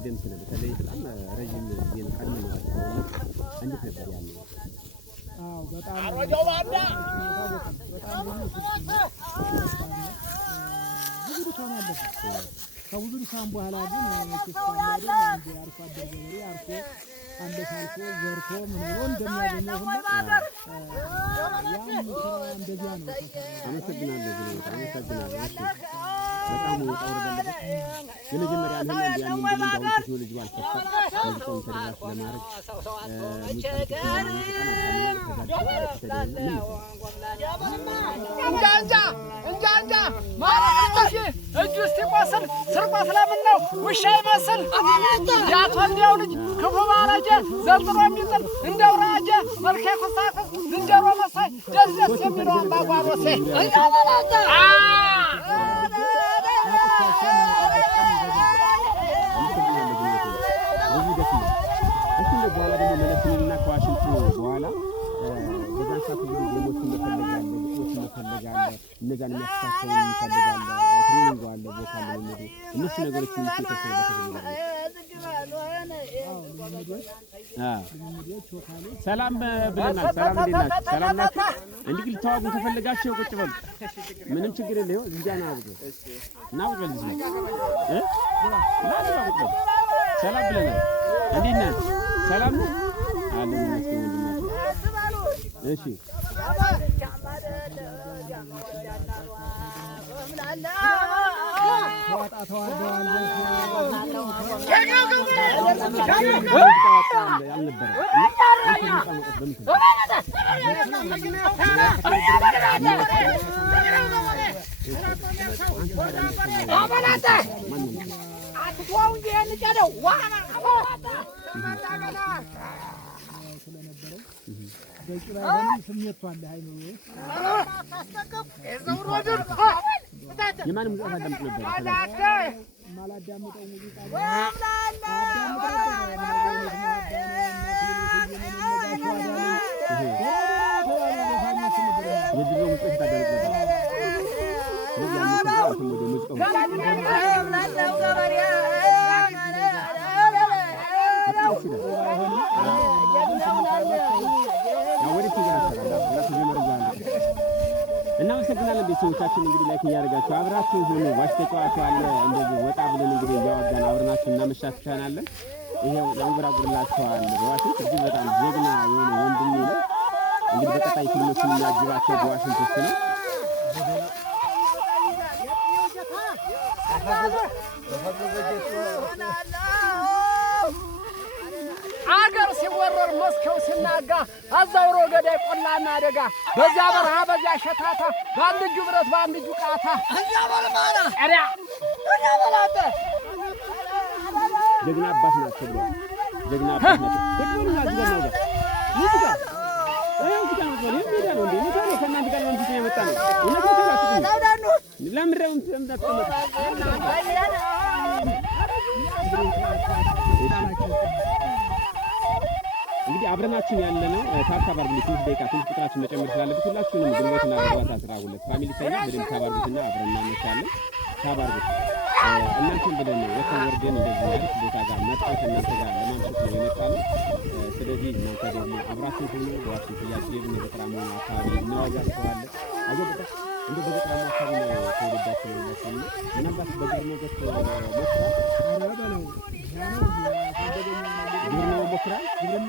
ቀደምት ነው በተለይ በጣም ረጅም ጊዜ ነው ቀድመናል እንዴት ነበር ያለው በጣም ብዙ ድካም አለበት ከብዙ ድካም በኋላ ግን አንድ አርሶ አደር ገበሬ አርሶ አንደሳልፎ ዘርቶ ምን ብሎ እንደሚያገኘው ሁሉ ያን ስራ እንደዚያ ነው። አመሰግናለሁ በጣም ወጣው ወደለበት የመጀመሪያ ለምን ያን እንደምን ቴክኖሎጂ ባልተፈጠረ ለዚህ ኮንፈረንስ ለማድረግ እንጃ ማራሽ እጁ እስኪቆስል ስርቆት ለምን ነው ውሻ ይመስል ያቶ እንዲያው ልጅ ክፉ ባለጀ ዘንጥሮ የሚጥል እንደው ራጀ መልከ ኩሳኩስ ዝንጀሮ መሳይ ደስ የሚለው አባጓሮሴ እንጃበላታ በኋላ ደግሞ መለስንና ከዋሽንቱ በኋላ በዛን ሰዓት እንግዲህ ዜሞችን መፈለጋለ ግጦችን መፈለጋለ እነዛን የሚያስተካክሉ ይፈልጋለ ትሬኒንግ አለ ቦታ ለሚመዱ እነሱ ነገሮች የሚተሰበሰቡ ሰላም ብለናል ሰላም ናችሁ እንዲህ ልታዋጉ ተፈልጋችሁ ቁጭ በሉ ምንም ችግር የለም እዚህ ጋር ነው ናው በልዝ ሰላም ብለናል እንዴት ነህ ሰላም አለ መስኪን እሺ በቂ ባይሆንም ስሜቱ አለ አይኖር የማን ሙዚቃ ታዳምጥ ነበር ማላዳምጠው ሙዚቃ የድሮ ሙዚቃ ታዳምጥ ነበር እናመሰግናለን ቤተሰቦቻችን እንግዲህ ላይክ እያደረጋችሁ አብራችሁ ሁሉ ዋሽ ተጫዋቹ አለ እንደዚህ ወጣ ብለን እንግዲህ እያወጋን አብረናችሁ እናመሻችኋለን ይሄው ያንጎራጉርላችኋል በዋሽንት እዚህ በጣም ጀግና የሆነ ወንድሜ ነው እንግዲህ በቀጣይ ፊልሞችን የሚያጅባቸው በዋሽንት ውስጥ ነው አገር ሲወረር መስከው ሲናጋ አዛውሮ ገዳይ ቆላና አደጋ በዚያ በረሃ በዚያ ሸታታ በአንድ እጁ ብረት በአንድ እጁ ቃታ እዚያ በልማና አሪያ እዚያ በላተ ጀግና አባት ናቸው ጀግና አባት ናቸው ሁሉንም አዝገናው ጋር ሙዚቃ የሚዲያ ነው እንዴ ሚዲያ ነው ከእናንተ ጋር መንፈስ የመጣ ነው እነሱ ተላጥቁ ለምረው ተምታጠመ እንግዲህ አብረናችን ያለነው ታርታ ባርጉ ትንሽ ደቂቃ ትንሽ ቁጥራችን መጨመር ስላለበት ሁላችሁንም ግንቦትና በዋታ 12 ፋሚሊ ሳይና በደም ታባርጉትና አብረና እንመጣለን ታባርጉት እናንተም ብለን ነው ወርደን እንደዚህ አይነት ቦታ ጋር መጣው ከእናንተ ጋር ለማምሸት ነው የመጣነው ስለዚህ እናንተ ደግሞ አብራችሁ ሁሉ ዋሽን ትያጅብን በተራሙ አካባቢ እናዋጋችኋለን አጀበታ እንደ በተራሙ አካባቢ ነው ተወዳጅ ነው ምናልባት በግር ነው ገት ሞክራ አራባለው ግርማ ሞክራ ግርማ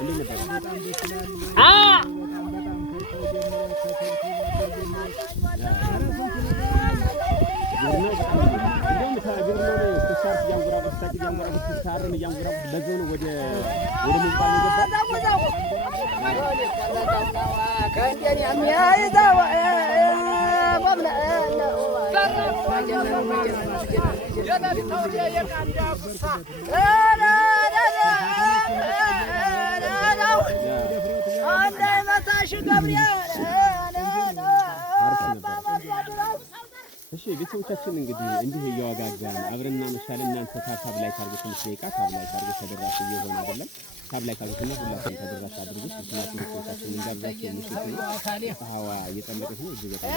እንዴት ነበር በጣም ደስ ይላል እሺ ቤተሰቦቻችን እንግዲህ እንዲህ እያወጋጋን አብረን እናመሻለን። እናንተ ታብ ላይ ታርጉት ትንሽ ደቂቃ ታብ ላይ ታርጉት ተደራሽ እየሆነ አይደለም። ታብ ላይ ታርጉትና ሁላችሁም ተደራሽ አድርጉት። ምክንያቱም ቤተሰቦቻችን እንጋብዛችሁ ምሽት ነው። ፀሐዋ እየጠለቀች ነው። እጅግ በጣም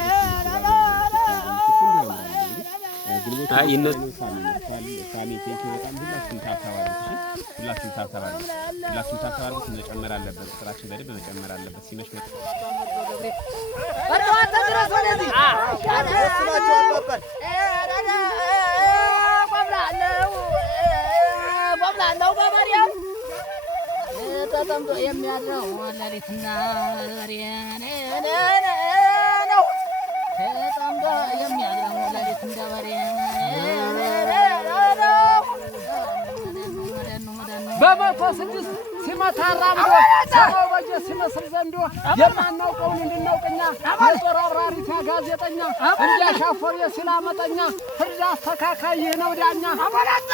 ሳሚ ቴንኪው በጣም ሁላችሁም ታብታባሉ መጨመር አለበት። ቁጥራችን በደንብ መጨመር አለበት። ሲመሽ ተጠምዶ የሚያድረው ሌሊትና በሬ ነው። ተጠምዶ የሚያድረው ሌሊት እንደ በሬ በመቶ ስድስት ሲመታ አራምዶ ሰማው በጀ ሲመስል ዘንዶ የማናውቀውን እንድናውቅኛ የጦር አብራሪት ጋዜጠኛ እንዲያሻፈር የሲላ መጠኛ ፍርድ አስተካካይ ይህ ነው ዳኛ አባላታ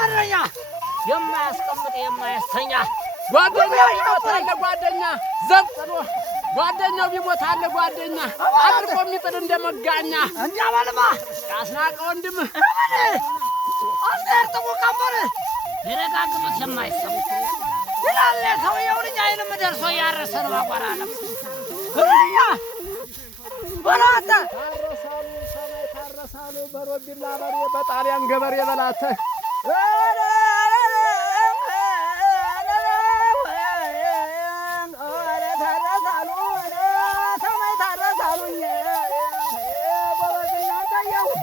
እረኛ የማያስቀምጥ የማያስተኛ ጓደኛው ቢሞታል ጓደኛ ዘብጥሎ ጓደኛው ቢሞታል ጓደኛ አጥቆ የሚጥል እንደመጋኛ እንዲያባልማ ያስናቀ ወንድም አንተርጥሙ ቀንበር ይረጋግጡት የማይሰሙት ይላል ሰውየው ልጅ አይልም ደርሶ ያረሰ ነው አቋራለም እረኛ በላተ ታረሳሉ ሰማይ ታረሳሉ በሮቢላ በሬ በጣሊያን ገበሬ በላተ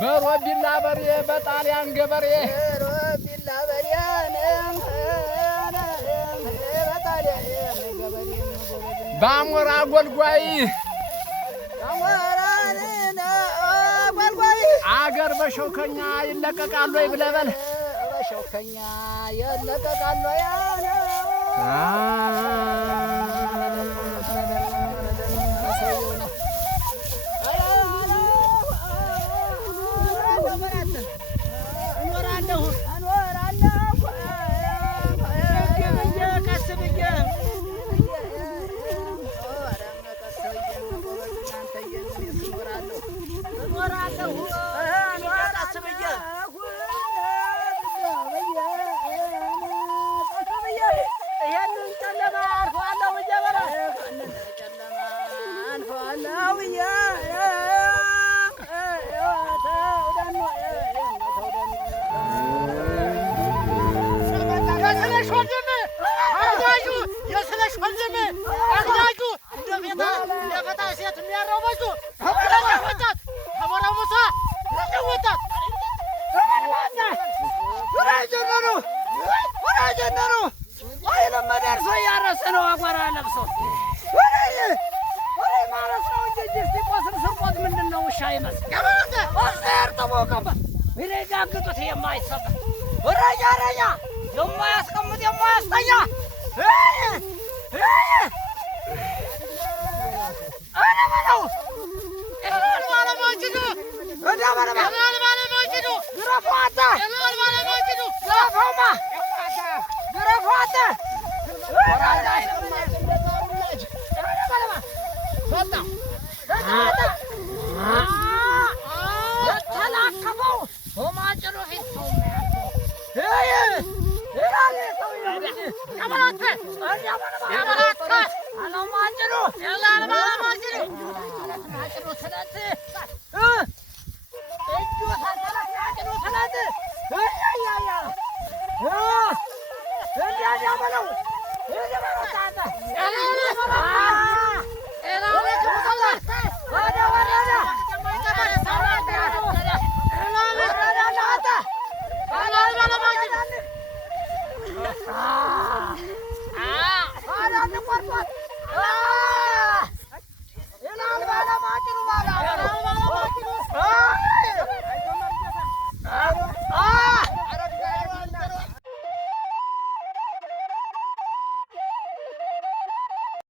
በሮቢላ በሬ በጣሊያን ገበሬ በአሞራ ጎልጓይ አገር በሸውከኛ ይለቀቃሉ ወይ ብለበል በሸውከኛ ይለቀቃሉ ይረጋግጡት የማይሰማ እረኛ የማያስቀምጥ የማያስተኛ የተላከፈው በማጭሩ ፊት ሰው Ah!